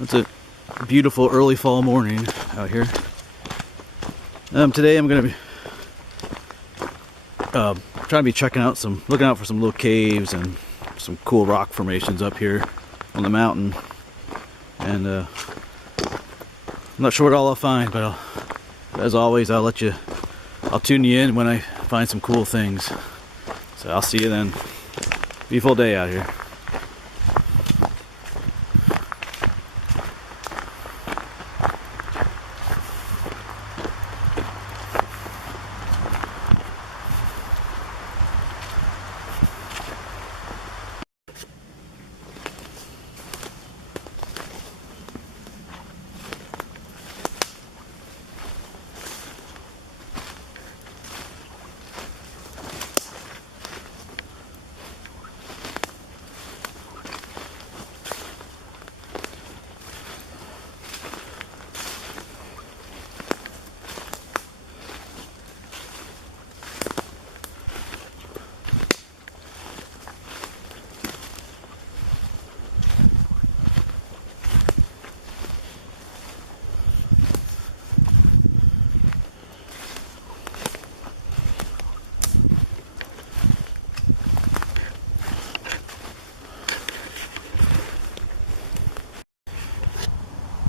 It's a beautiful early fall morning out here. Today I'm gonna be trying to be looking out for some little caves and some cool rock formations up here on the mountain. And I'm not sure what all I'll find, but as always, I'll tune you in when I find some cool things. So I'll see you then. Beautiful day out here.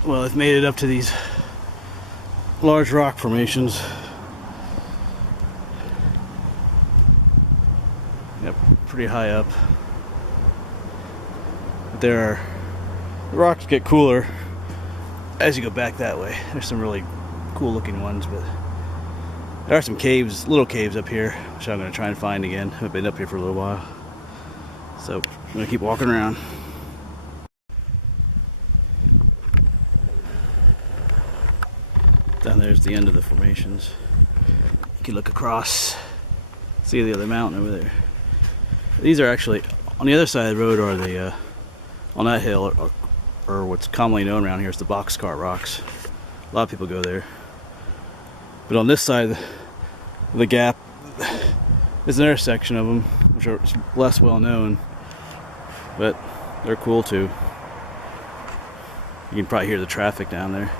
Well, I've made it up to these large rock formations. Yep, pretty high up. But the rocks get cooler as you go back that way. There's some really cool looking ones, but there are some caves, little caves up here, which I'm going to try and find again. I've been up here for a little while. So I'm going to keep walking around. Down there's the end of the formations. You can look across, see the other mountain over there. These are actually on the other side of the road, or on that hill, or what's commonly known around here as the boxcar rocks. A lot of people go there. But on this side of the gap, there's another section of them, which are less well known, but they're cool too. You can probably hear the traffic down there.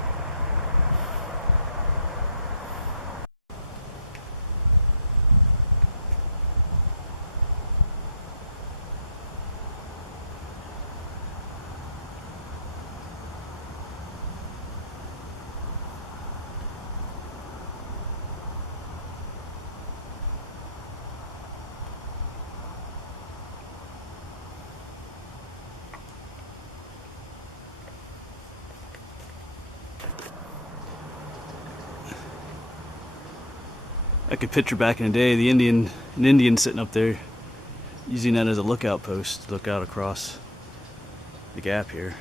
I could picture back in the day an Indian sitting up there using that as a lookout post to look out across the gap here.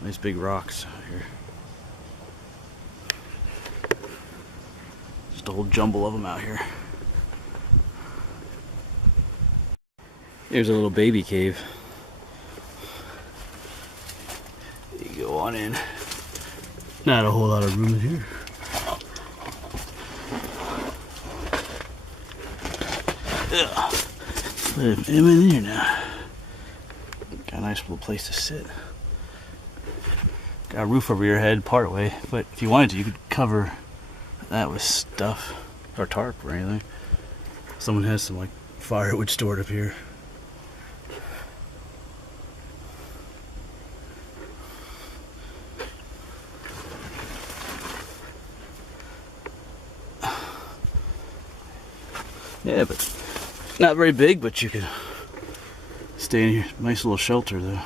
Nice big rocks out here. Just a whole jumble of them out here. Here's a little baby cave. You go on in. Not a whole lot of room in here. Let him in there now. Got a nice little place to sit. Got a roof over your head part way, but if you wanted to, you could cover that with stuff or tarp or anything. Someone has some like firewood stored up here. Yeah, but not very big, but you could stay in here. Nice little shelter though.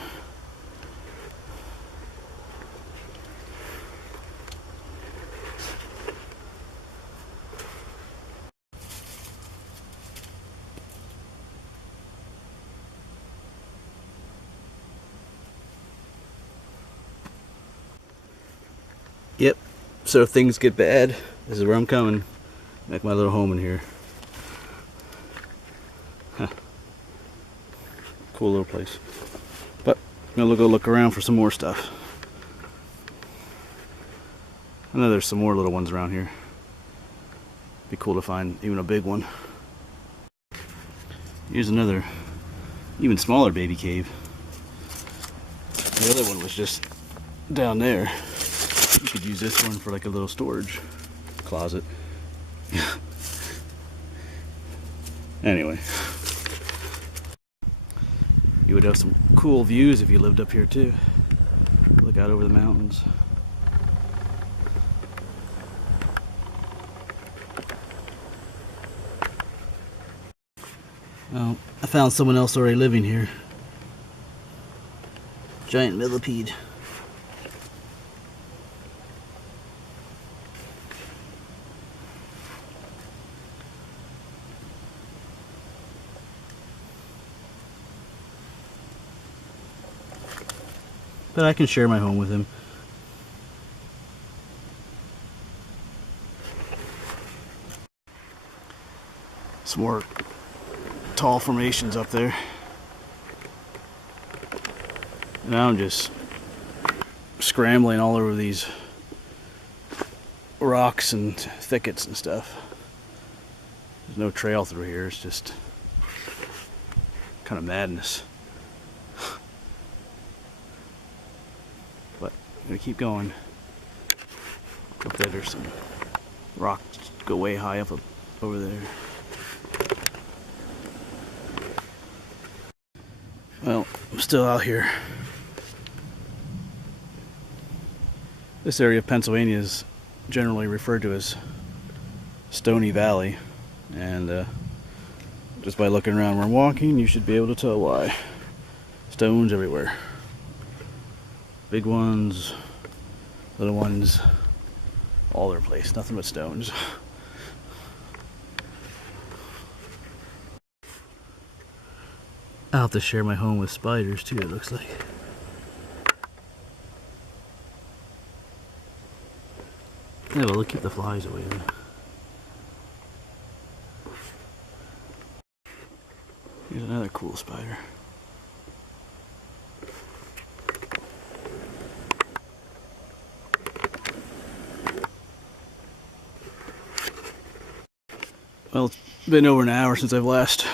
Yep, so if things get bad, this is where I'm coming. Make my little home in here. Huh. Cool little place. But I'm gonna go look around for some more stuff. I know there's some more little ones around here. Be cool to find even a big one. Here's another even smaller baby cave. The other one was just down there. You could use this one for like a little storage closet. Anyway, you would have some cool views if you lived up here too. Look out over the mountains. Well, I found someone else already living here. Giant millipede. But I can share my home with him. Some more tall formations up there. And I'm just scrambling all over these rocks and thickets and stuff. There's no trail through here, it's just kind of madness. But I'm gonna keep going. Up there, there's some rocks go way high up over there. Well, I'm still out here. This area of Pennsylvania is generally referred to as Stoney Valley, and just by looking around where I'm walking, you should be able to tell why. Stones everywhere. Big ones, little ones, all over the place. Nothing but stones. I'll have to share my home with spiders too, it looks like. Yeah, well, we'll keep the flies away then. Here's another cool spider. Well, it's been over an hour since I've last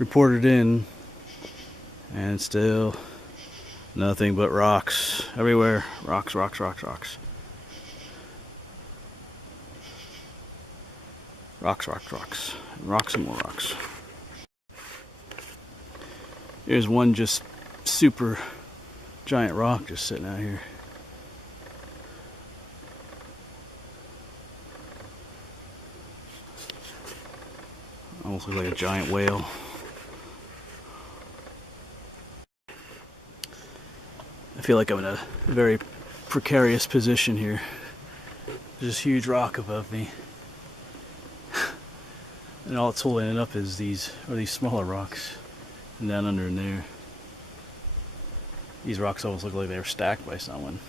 reported in, and still nothing but rocks everywhere. Rocks, rocks, rocks, rocks. Rocks, rocks, rocks. Rocks and more rocks. Here's one just super giant rock just sitting out here. Almost looks like a giant whale. I feel like I'm in a very precarious position here. There's this huge rock above me. And all it's holding it up is these smaller rocks. And down under in there. These rocks almost look like they were stacked by someone.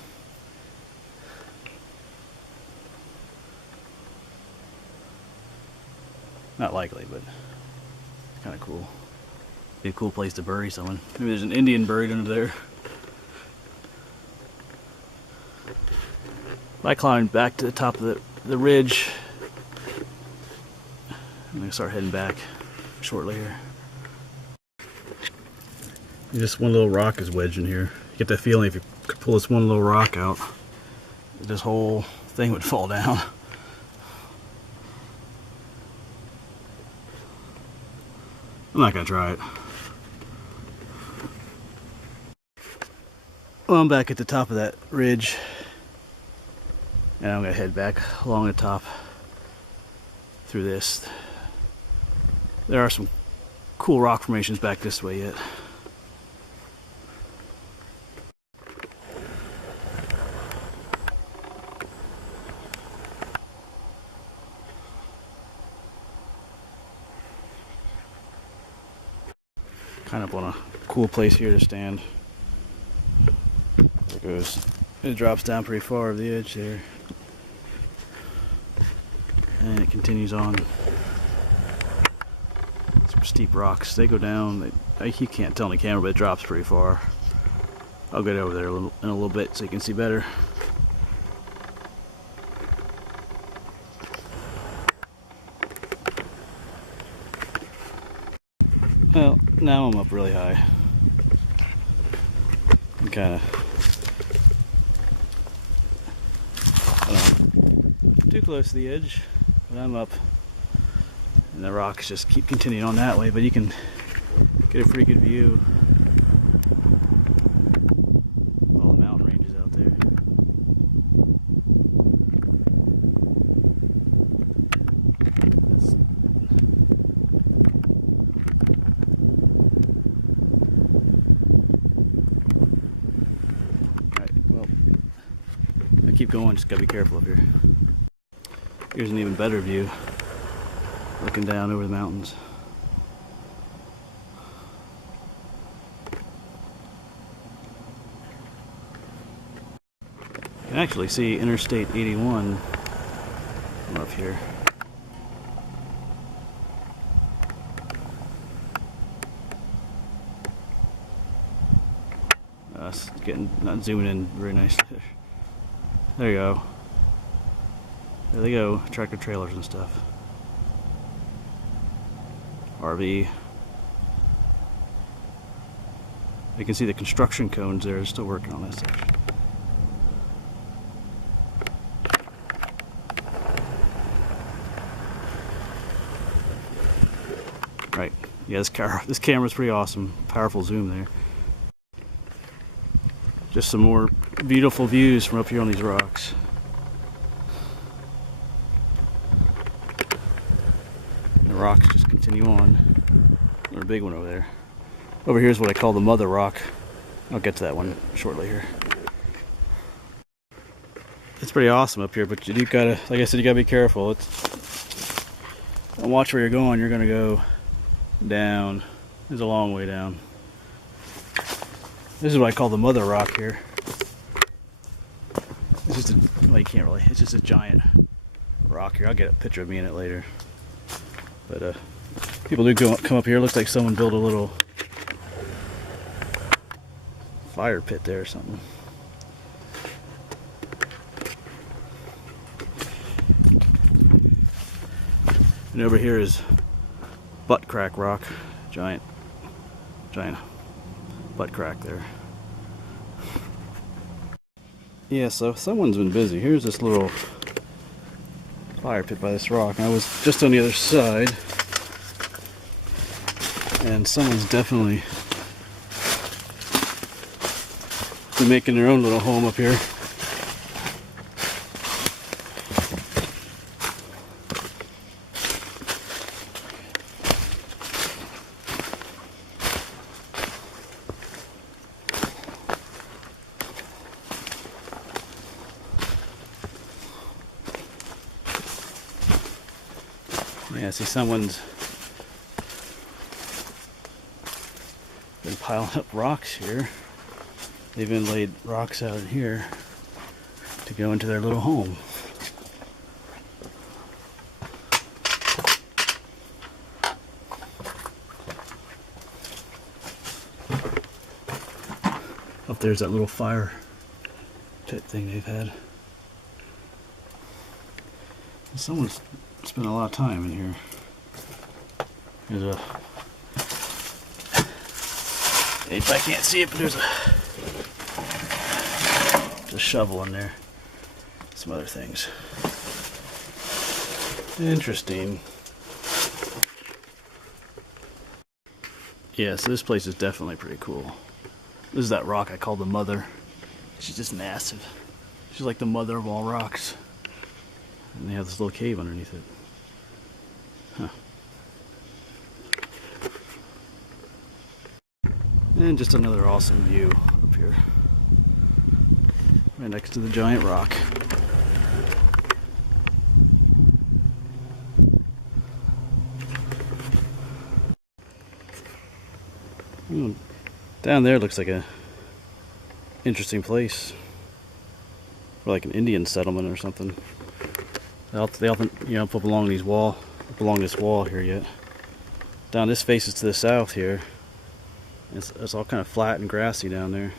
Not likely, but it's kind of cool. Be a cool place to bury someone. Maybe there's an Indian buried under there. I climbed back to the top of the ridge. I'm gonna start heading back shortly here. Just one little rock is wedged in here. You get that feeling if you could pull this one little rock out, this whole thing would fall down. I'm not gonna try it. Well, I'm back at the top of that ridge, and I'm gonna head back along the top through this. There are some cool rock formations back this way yet. Kind of on a cool place here to stand. There it goes. It drops down pretty far over the edge there. And it continues on. Some steep rocks. They go down. You can't tell on the camera, but it drops pretty far. I'll get over there in a little bit so you can see better. Well, now I'm up really high. I'm kind of, too close to the edge, but I'm up, and the rocks just keep continuing on that way, but you can get a pretty good view of all the mountain ranges out there. Alright, well, I keep going, just gotta be careful up here. Here's an even better view, looking down over the mountains. You can actually see Interstate 81 from up here. It's not zooming in very nicely. There you go. There they go, tractor trailers and stuff. RV. You can see the construction cones there, they're still working on that section. Right, yeah, this camera's pretty awesome. Powerful zoom there. Just some more beautiful views from up here on these rocks. And the rocks just continue on. There's a big one over there. Over here is what I call the mother rock. I'll get to that one shortly here. It's pretty awesome up here, but you gotta, like I said, you gotta be careful. Don't watch where you're going. You're gonna go down. There's a long way down. This is what I call the mother rock here. It's just a, well, you can't really, it's just a giant rock here. I'll get a picture of me in it later. But people do come up here. It looks like someone built a little fire pit there or something. And over here is butt crack rock. Giant butt crack there. Yeah, so someone's been busy. Here's this little fire pit by this rock. I was just on the other side, and someone's definitely been making their own little home up here. Yeah, see, someone's been piling up rocks here. They've even laid rocks out in here to go into their little home. Up there's that little fire pit thing they've had. Someone's spent a lot of time in here. There's a, if I can't see it, but there's a shovel in there. Some other things. Interesting. Yeah, so this place is definitely pretty cool. This is that rock I call the mother. She's just massive. She's like the mother of all rocks. And they have this little cave underneath it. Huh. And just another awesome view up here. Right next to the giant rock. Down there looks like a interesting place. Or like an Indian settlement or something. They often, you know, up along this wall here yet. Down this faces to the south here. It's all kind of flat and grassy down there.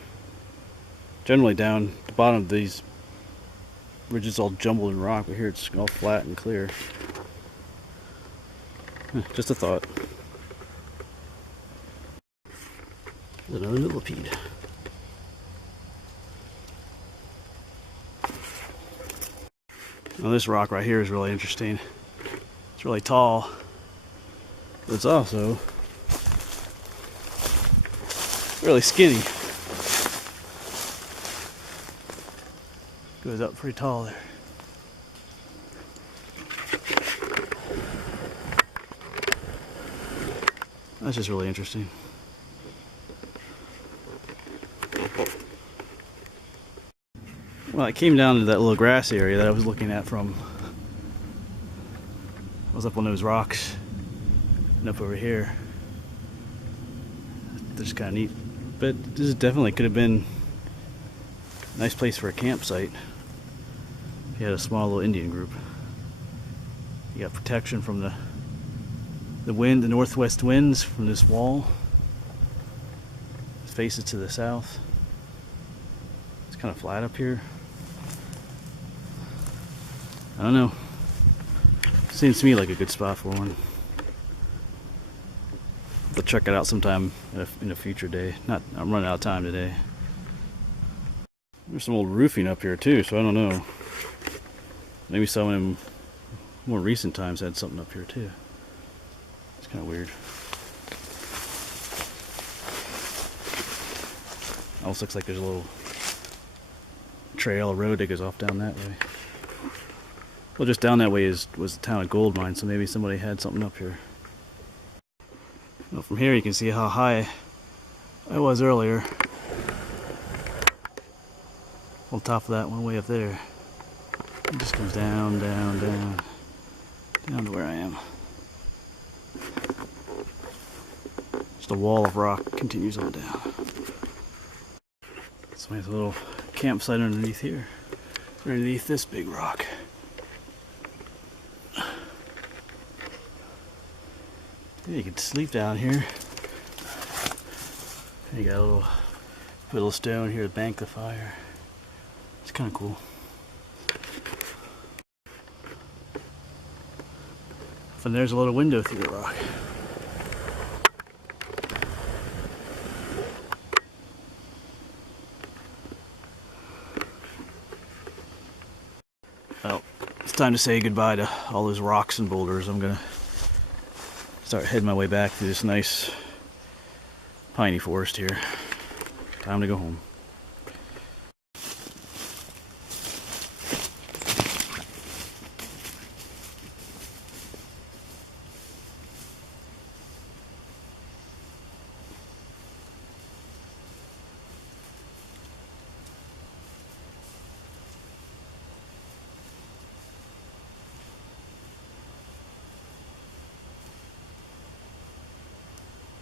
Generally down the bottom of these ridges all jumbled in rock, but here it's all flat and clear. Just a thought. There's another millipede. Now this rock right here is really interesting. It's really tall, but it's also really skinny. Goes up pretty tall there. That's just really interesting. Well, I came down to that little grass area that I was looking at from. I was up on those rocks and up over here. They're just kind of neat. But this definitely could have been a nice place for a campsite. If you had a small little Indian group. You got protection from the wind, the northwest winds from this wall. It faces to the south. It's kind of flat up here. I don't know. Seems to me like a good spot for one. I'll check it out sometime in a future day. I'm running out of time today. There's some old roofing up here too, so I don't know. Maybe some in more recent times had something up here too. It's kind of weird. Almost looks like there's a little trail or road that goes off down that way. Well, just down that way was the town of Gold Mine, so maybe somebody had something up here. Well, from here you can see how high I was earlier. On top of that one way up there. It just comes down, down, down, down to where I am. Just a wall of rock continues on down. So there's a little campsite underneath here. Underneath this big rock. Yeah, you could sleep down here. You got put a little stone here to bank the fire. It's kind of cool. And there's a little window through the rock. Well, it's time to say goodbye to all those rocks and boulders. I'm gonna start heading my way back through this nice piney forest here. Time to go home.